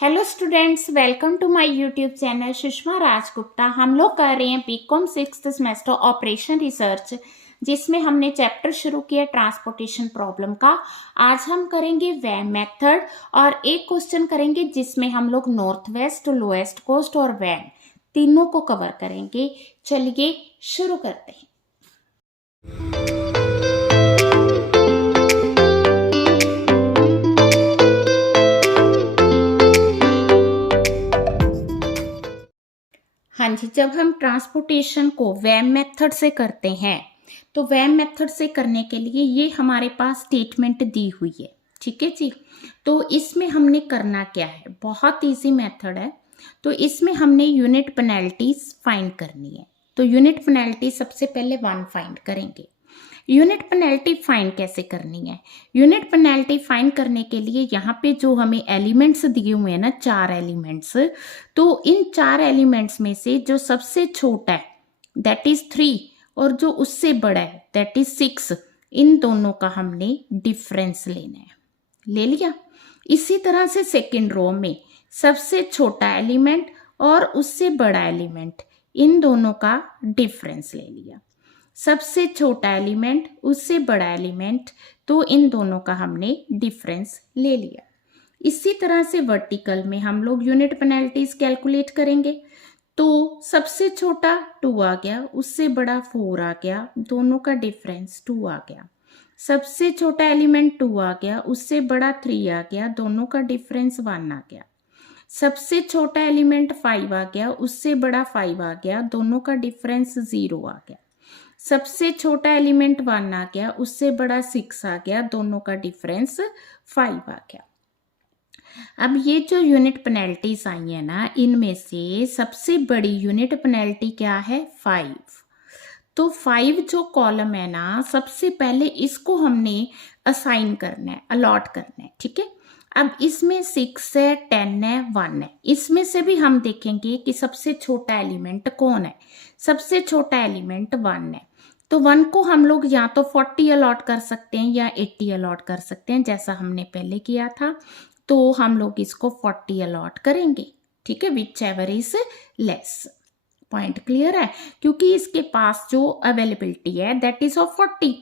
Hello students, welcome to my YouTube channel Sushma Rajgupta. हम लोग कर रहे हैं BCom 6th semester operation research, जिसमें हमने चैप्टर शुरू किया ट्रांसपोर्टेशन प्रॉब्लम का। आज हम करेंगे वैन मेथड और एक क्वेश्चन करेंगे जिसमें हम लोग नॉर्थ वेस्ट, लोएस्ट कोस्ट और वैन तीनों को कवर करेंगे। चलिए शुरू करते हैं। हाँ जी, जब हम ट्रांसपोर्टेशन को वैन मेथड से करते हैं तो वैन मेथड से करने के लिए ये हमारे पास स्टेटमेंट दी हुई है, ठीक है जी। तो इसमें हमने करना क्या है, बहुत इजी मेथड है। तो इसमें हमने यूनिट पेनल्टीज फाइंड करनी है। तो यूनिट पेनल्टी सबसे पहले 1 फाइंड करेंगे। यूनिट पेनल्टी फाइंड कैसे करनी है? यूनिट पेनल्टी फाइंड करने के लिए यहाँ पे जो हमें एलिमेंट्स दिए हुए हैं ना, 4 एलिमेंट्स, तो इन 4 एलिमेंट्स में से जो सबसे छोटा है दैट इज 3 और जो उससे बड़ा है दैट इज 6, इन दोनों का हमने डिफरेंस लेना है। ले लिया। इसी तरह से सेकेंड रो में सबसे छोटा एलिमेंट और उससे बड़ा एलिमेंट, इन दोनों का डिफरेंस ले लिया। सबसे छोटा एलिमेंट, उससे बड़ा एलिमेंट, तो इन दोनों का हमने डिफरेंस ले लिया। इसी तरह से वर्टिकल में हम लोग यूनिट पेनल्टीज कैलकुलेट करेंगे। तो सबसे छोटा 2 आ गया, उससे बड़ा 4 आ गया, दोनों का डिफरेंस 2 आ गया। सबसे छोटा एलिमेंट 2 आ गया, उससे बड़ा 3 आ गया, दोनों का डिफरेंस 1 आ गया। सबसे छोटा एलिमेंट 5 आ गया, उससे बड़ा 5 आ गया, दोनों का डिफरेंस 0 आ गया। सबसे छोटा एलिमेंट 1 आ गया, उससे बड़ा 6 आ गया, दोनों का डिफरेंस 5 आ गया। अब ये जो यूनिट पेनल्टीज आई है ना, इनमें से सबसे बड़ी यूनिट पेनल्टी क्या है? 5। तो 5 जो कॉलम है ना, सबसे पहले इसको हमने असाइन करना है, अलॉट करना है, ठीक है। अब इसमें 6 है, 10 है, 1 है। इसमें से भी हम देखेंगे कि सबसे छोटा एलिमेंट कौन है। सबसे छोटा एलिमेंट 1 है। तो 1 को हम लोग या तो 40 अलॉट कर सकते हैं या 80 अलॉट कर सकते हैं, जैसा हमने पहले किया था। तो हम लोग इसको 40 अलॉट करेंगे, ठीक है, which ever is less. Point clear है? क्योंकि इसके पास जो अवेलेबिलिटी है दैट इज ऑफ 40,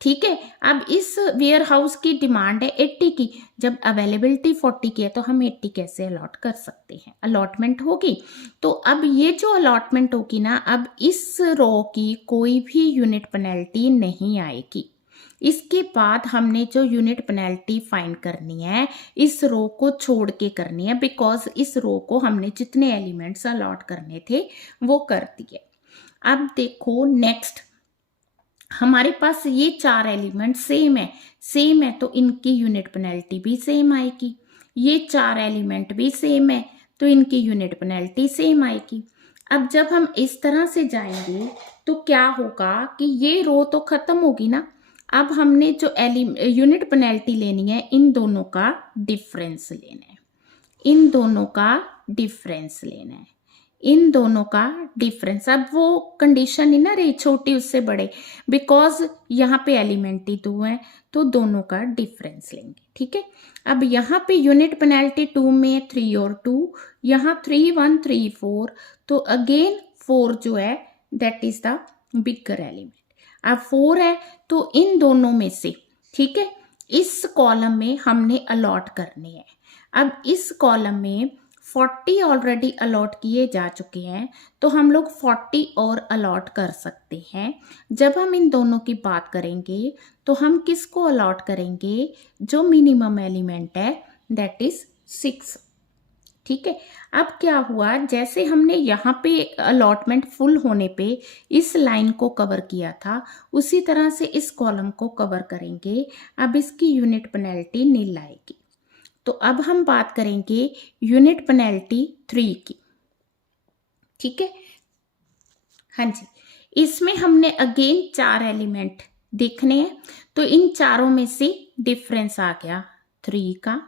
ठीक है। अब इस वेयर हाउस की डिमांड है 80 की। जब अवेलेबिलिटी 40 की है तो हम 80 कैसे अलॉट कर सकते हैं? अलॉटमेंट होगी। तो अब ये जो अलॉटमेंट होगी ना, अब इस रो की कोई भी यूनिट पेनल्टी नहीं आएगी। इसके बाद हमने जो यूनिट पेनल्टी फाइंड करनी है, इस रो को छोड़ के करनी है, बिकॉज इस रो को हमने जितने एलिमेंट्स अलॉट करने थे वो कर दिए। अब देखो नेक्स्ट, हमारे पास ये 4 एलिमेंट सेम है तो इनकी यूनिट पेनल्टी भी सेम आएगी। ये 4 एलिमेंट भी सेम है तो इनकी यूनिट पेनल्टी सेम आएगी। अब जब हम इस तरह से जाएंगे तो क्या होगा कि ये रो तो खत्म होगी ना। अब हमने जो यूनिट पेनल्टी लेनी है, इन दोनों का डिफरेंस लेना है, इन दोनों का डिफरेंस लेना है, इन दोनों का डिफरेंस। अब वो कंडीशन नहीं ना रही छोटी उससे बड़े, बिकॉज यहाँ पे एलिमेंट ही 2 है तो दोनों का डिफरेंस लेंगे, ठीक है। अब यहाँ पे यूनिट पेनल्टी 2 में 3 और 2, यहाँ 3 1 3 4, तो अगेन 4 जो है that is the bigger element. अब 4 है तो इन दोनों में से, ठीक है, इस कॉलम में हमने अलॉट करने हैं। अब इस कॉलम में 40 ऑलरेडी अलॉट किए जा चुके हैं तो हम लोग 40 और अलॉट कर सकते हैं। जब हम इन दोनों की बात करेंगे तो हम किसको अलॉट करेंगे? जो मिनिमम एलिमेंट है दैट इज 6, ठीक है। अब क्या हुआ, जैसे हमने यहाँ पे अलॉटमेंट फुल होने पे इस लाइन को कवर किया था, उसी तरह से इस कॉलम को कवर करेंगे। अब इसकी यूनिट पेनल्टी नील आएगी। तो अब हम बात करेंगे यूनिट पेनल्टी 3 की, ठीक है। हाँ जी, इसमें हमने अगेन 4 एलिमेंट देखने हैं तो इन चारों में से डिफरेंस आ गया 3 का।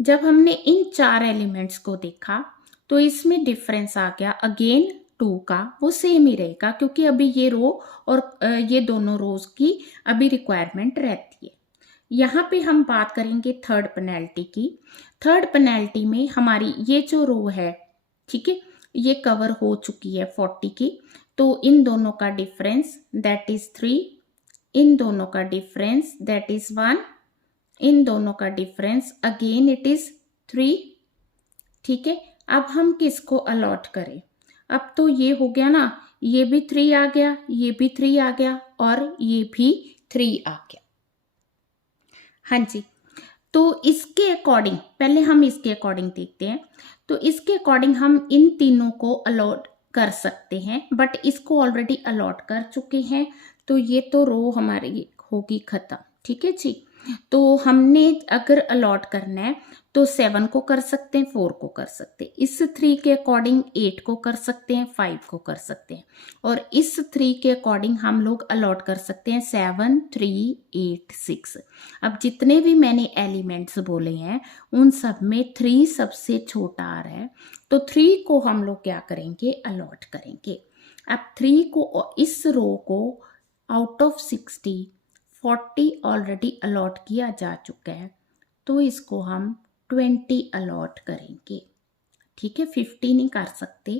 जब हमने इन 4 एलिमेंट्स को देखा तो इसमें डिफरेंस आ गया अगेन 2 का। वो सेम ही रहेगा क्योंकि अभी ये रो और ये दोनों रोज की अभी रिक्वायरमेंट रहती है। यहाँ पे हम बात करेंगे थर्ड पेनल्टी की। थर्ड पेनल्टी में हमारी ये जो रो है, ठीक है, ये कवर हो चुकी है 40 की, तो इन दोनों का डिफरेंस दैट इज 3, इन दोनों का डिफरेंस दैट इज 1, इन दोनों का डिफरेंस अगेन इट इज 3। ठीक है, अब हम किसको अलॉट करें? अब तो ये हो गया ना, ये भी 3 आ गया, ये भी 3 आ गया और ये भी 3 आ गया। हाँ जी, तो इसके अकॉर्डिंग पहले हम इसके अकॉर्डिंग देखते हैं। तो इसके अकॉर्डिंग हम इन तीनों को अलॉट कर सकते हैं, बट इसको ऑलरेडी अलॉट कर चुके हैं, तो ये तो रो हमारी होगी खत्म। ठीक है जी, तो हमने अगर अलॉट करना है तो 7 को कर सकते हैं, 4 को कर सकते हैं, इस 3 के अकॉर्डिंग 8 को कर सकते हैं, 5 को कर सकते हैं, और इस 3 के अकॉर्डिंग हम लोग अलॉट कर सकते हैं 7, 3, 8, 6। अब जितने भी मैंने एलिमेंट्स बोले हैं उन सब में 3 सबसे छोटा आ रहा है, तो 3 को हम लोग क्या करेंगे? अलॉट करेंगे। अब 3 को, इस रो को आउट ऑफ 60 40 ऑलरेडी अलॉट किया जा चुका है, तो इसको हम 20 अलॉट करेंगे। ठीक है, 50 नहीं कर सकते,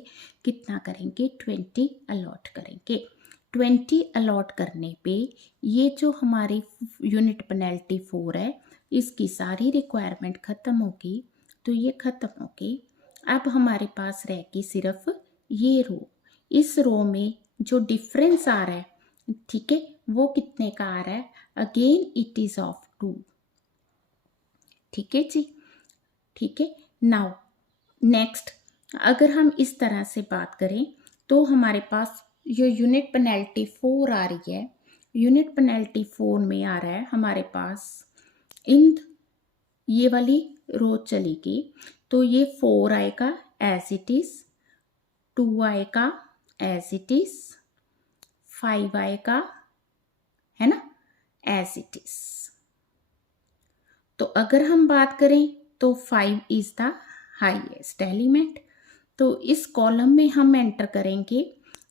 कितना करेंगे? 20 अलॉट करेंगे। 20 अलॉट करने पे ये जो हमारी यूनिट पेनल्टी 4 है, इसकी सारी रिक्वायरमेंट खत्म होगी, तो ये खत्म होगी। अब हमारे पास रहेगी सिर्फ ये रो। इस रो में जो डिफरेंस आ रहा है, ठीक है, वो कितने का आ रहा है? Again it is of 2। ठीक है जी, ठीक है। नाउ नेक्स्ट, अगर हम इस तरह से बात करें तो हमारे पास जो यूनिट पेनल्टी 4 आ रही है, यूनिट पेनल्टी 4 में आ रहा है हमारे पास इन ये वाली रो चलेगी, तो ये 4 आएगा एज इट इज, 2 आएगा एज इट इज, 5 आएगा, है ना, एज इट इज। तो अगर हम बात करें तो 5 इज द हाईएस्ट एलिमेंट, तो इस कॉलम में हम एंटर करेंगे।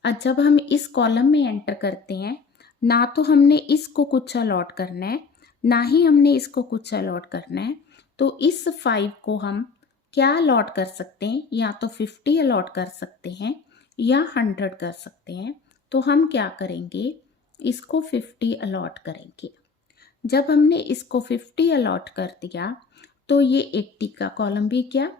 और जब हम इस कॉलम में एंटर करते हैं, ना तो हमने इसको कुछ अलॉट करना है, ना ही हमने इसको कुछ अलॉट करना है, तो इस 5 को हम क्या अलॉट कर सकते हैं? या तो 50 अलॉट कर सकते हैं या 100 कर सकते हैं। तो हम क्या करेंगे? इसको 50 अलॉट करेंगे। जब हमने इसको 50 अलॉट कर दिया, तो ये 80 का कॉलम भी गया,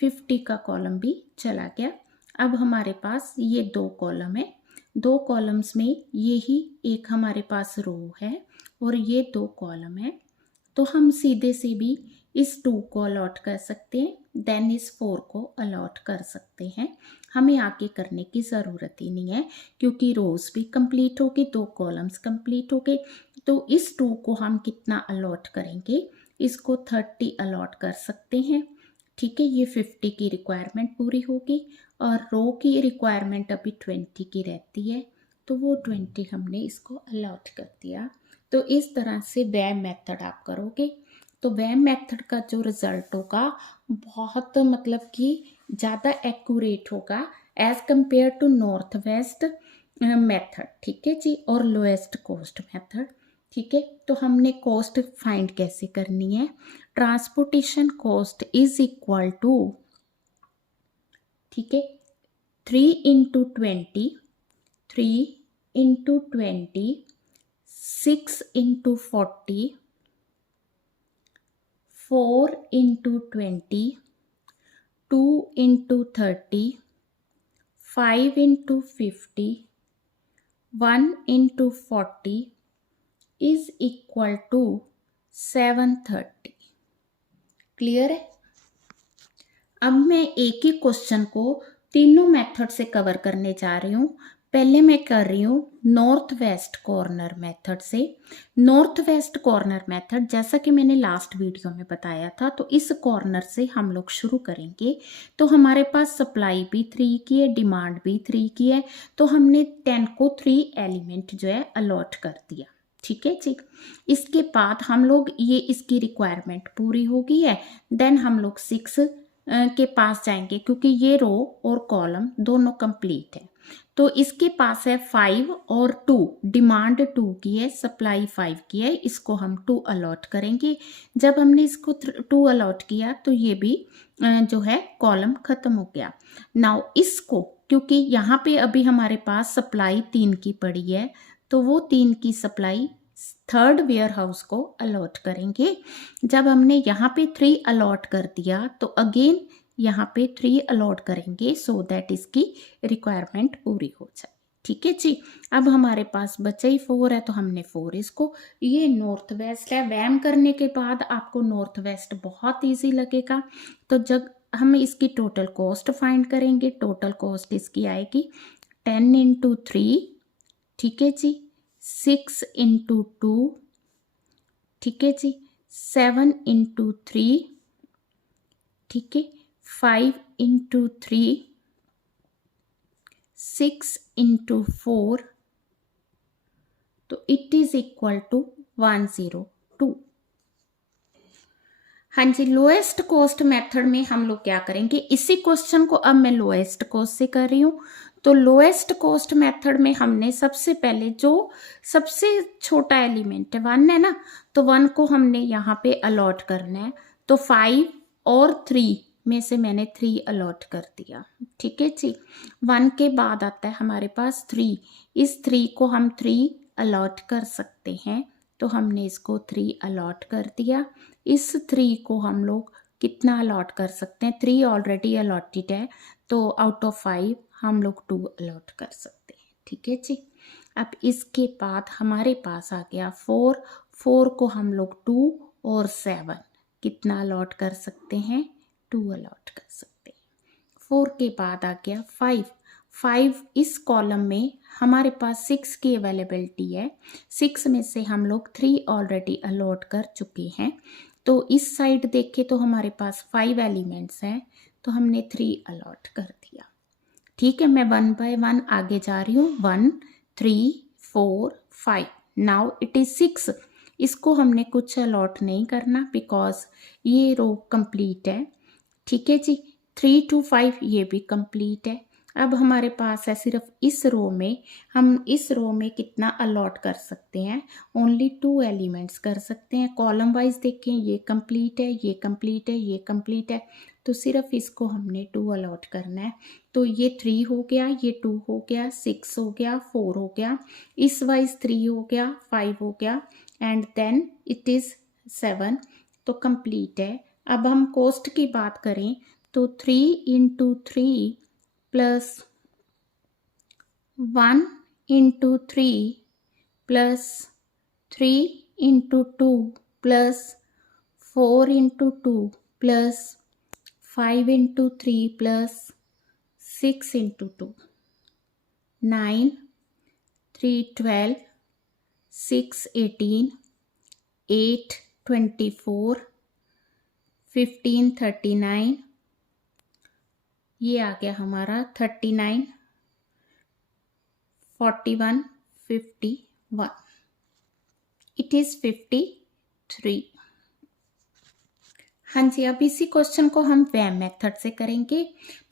50 का कॉलम भी चला गया। अब हमारे पास ये 2 कॉलम है, 2 कॉलम्स में यही एक हमारे पास रो है और ये 2 कॉलम है, तो हम सीधे से भी इस 2 को अलॉट कर सकते हैं, देन इस 4 को अलॉट कर सकते हैं। हमें आगे करने की ज़रूरत ही नहीं है, क्योंकि रोज भी कंप्लीट हो गई, 2 कॉलम्स कंप्लीट हो गए। तो इस 2 को हम कितना अलॉट करेंगे? इसको 30 अलॉट कर सकते हैं। ठीक है, ये 50 की रिक्वायरमेंट पूरी होगी और रो की रिक्वायरमेंट अभी 20 की रहती है, तो वो 20 हमने इसको अलॉट कर दिया। तो इस तरह से वह मेथड आप करोगे, तो वह मेथड का जो रिजल्ट होगा बहुत मतलब कि ज़्यादा एक्यूरेट होगा as compared to north west method. ठीक है जी, और लोएस्ट कॉस्ट मेथड। ठीक है, तो हमने कॉस्ट फाइंड कैसे करनी है? Transportation cost is equal to, ठीक है, 3 into 20, 3 into 20, 6 into 40, 4 into 20, 2 into 30, 5 into 50, 1 into 40 is equal to 730। Clear है? अब मैं एक ही क्वेश्चन को तीनों मेथड से कवर करने जा रही हूँ। पहले मैं कर रही हूँ नॉर्थ वेस्ट कॉर्नर मेथड से। नॉर्थ वेस्ट कॉर्नर मेथड, जैसा कि मैंने लास्ट वीडियो में बताया था, तो इस कॉर्नर से हम लोग शुरू करेंगे। तो हमारे पास सप्लाई भी 3 की है, डिमांड भी 3 की है, तो हमने 10 को 3 एलिमेंट जो है अलॉट कर दिया। ठीक है जी, इसके बाद हम लोग ये इसकी रिक्वायरमेंट पूरी हो गई है, देन हम लोग 6 के पास जाएंगे, क्योंकि ये रो और कॉलम दोनों कंप्लीट है। तो इसके पास है 5 और 2, डिमांड 2 की है, सप्लाई 5 की है, इसको हम 2 अलॉट करेंगे। जब हमने इसको 2 अलॉट किया तो ये भी जो है कॉलम खत्म हो गया। नाउ इसको, क्योंकि यहाँ पे अभी हमारे पास सप्लाई 3 की पड़ी है, तो वो 3 की सप्लाई थर्ड वेयर हाउस को अलॉट करेंगे। जब हमने यहाँ पे 3 अलॉट कर दिया तो अगेन यहाँ पे 3 अलॉट करेंगे, सो दैट इसकी रिक्वायरमेंट पूरी हो जाए। ठीक है जी। अब हमारे पास बचा ही 4 है, तो हमने 4 इसको, ये नॉर्थ वेस्ट है। वैम करने के बाद आपको नॉर्थ वेस्ट बहुत ईजी लगेगा। तो जब हम इसकी टोटल कॉस्ट फाइंड करेंगे, टोटल कॉस्ट इसकी आएगी 10 इंटू 3, ठीक है जी, 6 इंटू 2, ठीक है जी, 7 इंटू 3, ठीक है, 5 इंटू 3, 6 इंटू 4, तो इट इज इक्वल टू 102। हाँ जी, लोएस्ट कॉस्ट मेथड में हम लोग क्या करेंगे, इसी क्वेश्चन को अब मैं लोएस्ट कॉस्ट से कर रही हूँ। तो लोएस्ट कॉस्ट मेथड में हमने सबसे पहले जो सबसे छोटा एलिमेंट है 1 है ना, तो 1 को हमने यहाँ पे अलॉट करना है। तो 5 और 3 में से मैंने 3 अलॉट कर दिया। ठीक है जी। 1 के बाद आता है हमारे पास 3, इस 3 को हम 3 अलॉट कर सकते हैं, तो हमने इसको 3 अलॉट कर दिया। इस 3 को हम लोग कितना अलॉट कर सकते हैं, 3 ऑलरेडी अलॉटेड है, तो आउट ऑफ 5 हम लोग 2 अलॉट कर सकते हैं। ठीक है जी। अब इसके बाद हमारे पास आ गया 4 को हम लोग 2 और 7 कितना अलॉट कर सकते हैं, 2 अलॉट कर सकते हैं। 4 के बाद आ गया 5 इस कॉलम में हमारे पास 6 की अवेलेबिलिटी है, 6 में से हम लोग 3 ऑलरेडी अलॉट कर चुके हैं। तो इस साइड देखें तो हमारे पास 5 एलिमेंट्स हैं, तो हमने 3 अलॉट कर दिया। ठीक है, मैं 1 बाय 1 आगे जा रही हूँ। 1 3 4 5, नाउ इट इज 6। इसको हमने कुछ अलॉट नहीं करना बिकॉज ये रो कंप्लीट है। ठीक है जी। 3 to 5 ये भी कंप्लीट है। अब हमारे पास है सिर्फ इस रो में, हम इस रो में कितना अलॉट कर सकते हैं, ओनली 2 एलिमेंट्स कर सकते हैं। कॉलम वाइज देखें, ये कंप्लीट है, ये कंप्लीट है, ये कंप्लीट है, तो सिर्फ इसको हमने 2 अलॉट करना है। तो ये 3 हो गया, ये 2 हो गया, 6 हो गया, 4 हो गया, इस वाइज 3 हो गया, 5 हो गया, एंड देन इट इज 7, तो कंप्लीट है। अब हम कॉस्ट की बात करें तो 3 into 3 plus 1 into 3 plus 3 into 2 plus 4 into 2 plus 5 into 3 plus 6 into 2, 9, 3 12, 6 18, 8 24, 15 39, ये आ गया हमारा 39, 41, 51, इट इज 53। हाँ जी, अब इसी क्वेश्चन को हम वैम मेथड से करेंगे।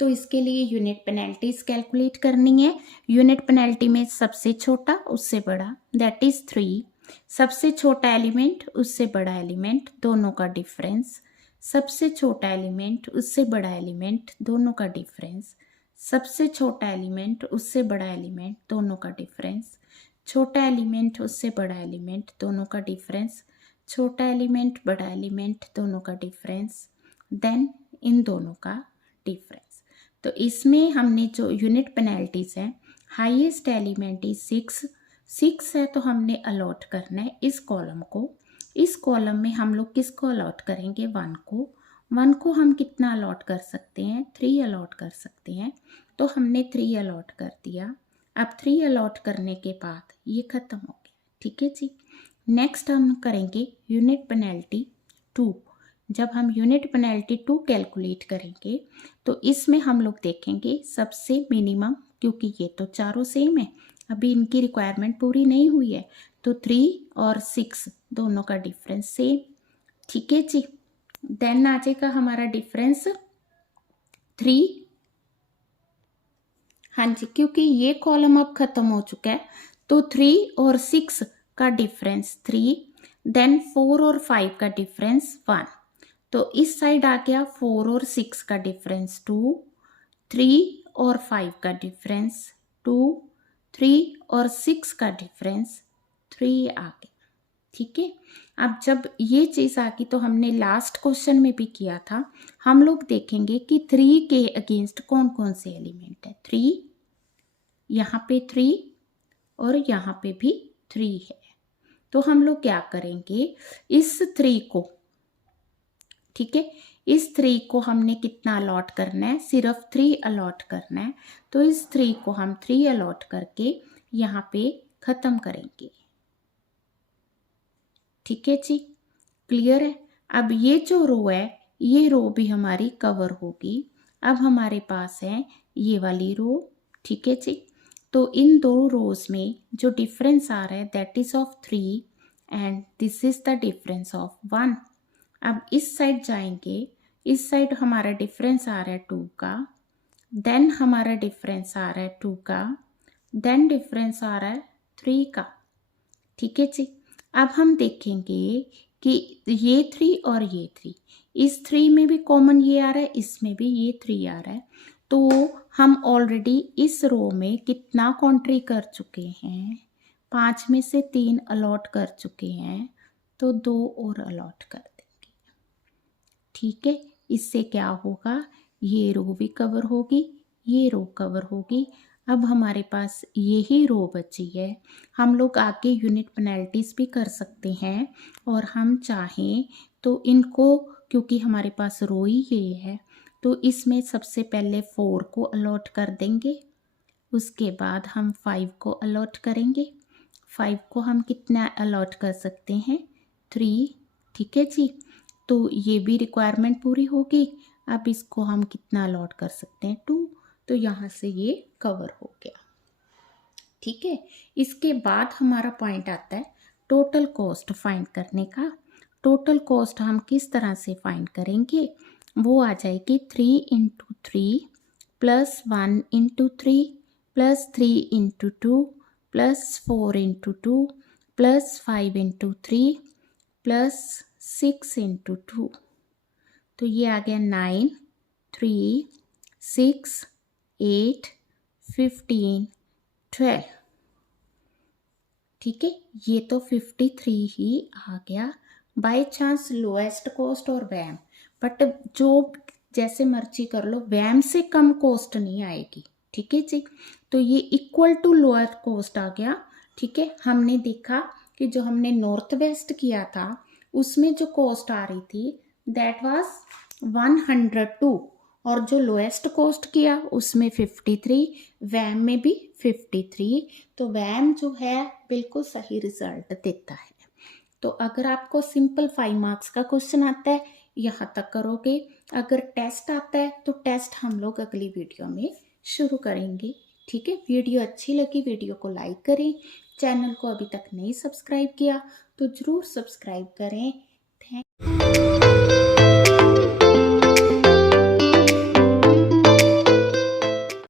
तो इसके लिए यूनिट पेनल्टीज कैलकुलेट करनी है। यूनिट पेनल्टी में सबसे छोटा उससे बड़ा, दैट इज 3, सबसे छोटा एलिमेंट उससे बड़ा एलिमेंट, दोनों का डिफरेंस, सबसे छोटा एलिमेंट उससे बड़ा एलिमेंट, दोनों का डिफरेंस, सबसे छोटा एलिमेंट उससे बड़ा एलिमेंट, दोनों का डिफरेंस, छोटा एलिमेंट उससे बड़ा एलिमेंट, दोनों का डिफरेंस, छोटा एलिमेंट बड़ा एलिमेंट, दोनों का डिफरेंस, देन इन दोनों का डिफरेंस। तो इसमें हमने जो यूनिट पेनल्टीज हैं, हाईएस्ट एलिमेंट इज 6 है, तो हमने अलॉट करना है इस कॉलम को। इस कॉलम में हम लोग किसको अलॉट करेंगे, 1 को हम कितना अलॉट कर सकते हैं, 3 अलॉट कर सकते हैं, तो हमने 3 अलॉट कर दिया। अब 3 अलॉट करने के बाद ये खत्म हो गया। ठीक है जी। नेक्स्ट हम करेंगे यूनिट पेनल्टी 2। जब हम यूनिट पेनल्टी 2 कैलकुलेट करेंगे तो इसमें हम लोग देखेंगे सबसे मिनिमम, क्योंकि ये तो चारों सेम है, अभी इनकी रिक्वायरमेंट पूरी नहीं हुई है, तो 3 और 6 दोनों का डिफरेंस सेम। ठीक है जी। देन आ जाएगा हमारा डिफरेंस 3, हाँ जी, क्योंकि ये कॉलम अब खत्म हो चुका है, तो 3 और 6 का डिफरेंस 3, देन 4 और 5 का डिफरेंस 1, तो इस साइड आ गया 4 और 6 का डिफरेंस 2, 3 और 5 का डिफरेंस 2, 3 और 6 का डिफरेंस 3 आ गया। ठीक है, अब जब ये चीज आ गई तो हमने लास्ट क्वेश्चन में भी किया था, हम लोग देखेंगे कि 3 के अगेंस्ट कौन कौन से एलिमेंट है। 3, यहाँ पे 3 और यहाँ पे भी 3 है, तो हम लोग क्या करेंगे, इस 3 को, ठीक है, इस 3 को हमने कितना अलॉट करना है, सिर्फ 3 अलॉट करना है, तो इस 3 को हम 3 अलॉट करके यहाँ पे खत्म करेंगे। ठीक है जी, क्लियर है। अब ये जो रो है, ये रो भी हमारी कवर होगी। अब हमारे पास है ये वाली रो, ठीक है जी, तो इन दो रोज में जो डिफरेंस आ रहा है that is of 3 and this is the difference of 1। अब इस साइड जाएंगे, इस साइड हमारा डिफरेंस आ रहा है 2 का, देन हमारा डिफरेंस आ रहा है 2 का, देन डिफरेंस आ रहा है 3 का। ठीक है जी, अब हम देखेंगे कि ये 3 और ये 3, इस 3 में भी कॉमन ये आ रहा है, इसमें भी ये 3 आ रहा है, तो हम ऑलरेडी इस रो में कितना कॉन्ट्री कर चुके हैं, 5 में से 3 अलॉट कर चुके हैं, तो 2 और अलॉट कर देंगे। ठीक है, इससे क्या होगा, ये रो भी कवर होगी, ये रो कवर होगी। अब हमारे पास यही रो बची है, हम लोग आगे यूनिट पेनल्टीज भी कर सकते हैं, और हम चाहें तो इनको, क्योंकि हमारे पास रो ही ये है, तो इसमें सबसे पहले 4 को अलॉट कर देंगे, उसके बाद हम 5 को अलॉट करेंगे। 5 को हम कितना अलॉट कर सकते हैं, 3। ठीक है जी, तो ये भी रिक्वायरमेंट पूरी होगी। अब इसको हम कितना अलॉट कर सकते हैं, 2, तो यहाँ से ये कवर हो गया। ठीक है, इसके बाद हमारा पॉइंट आता है टोटल कॉस्ट फाइंड करने का। टोटल कॉस्ट हम किस तरह से फाइंड करेंगे, वो आ जाएगी 3 into 3 plus 1 into 3 plus 3 into 2 plus 4 into 2 plus 5 into 3 plus 6 into 2, तो ये आ गया 9, 3, 6, 8, 15, 12। ठीक है, ये तो 53 ही आ गया बाय चांस लोएस्ट कॉस्ट और वैम, बट जो जैसे मर्जी कर लो, वैम से कम कॉस्ट नहीं आएगी। ठीक है जी, तो ये इक्वल टू लोअर कॉस्ट आ गया। ठीक है, हमने देखा कि जो हमने नॉर्थ वेस्ट किया था उसमें जो कॉस्ट आ रही थी दैट वाज 102, और जो लोएस्ट कॉस्ट किया उसमें 53, वैम में भी 53, तो वैम जो है बिल्कुल सही रिजल्ट देता है। तो अगर आपको सिंपल 5 मार्क्स का क्वेश्चन आता है, यहाँ तक करोगे। अगर टेस्ट आता है तो टेस्ट हम लोग अगली वीडियो में शुरू करेंगे। ठीक है, वीडियो अच्छी लगी वीडियो को लाइक करें, चैनल को अभी तक नहीं सब्सक्राइब किया तो ज़रूर सब्सक्राइब करें,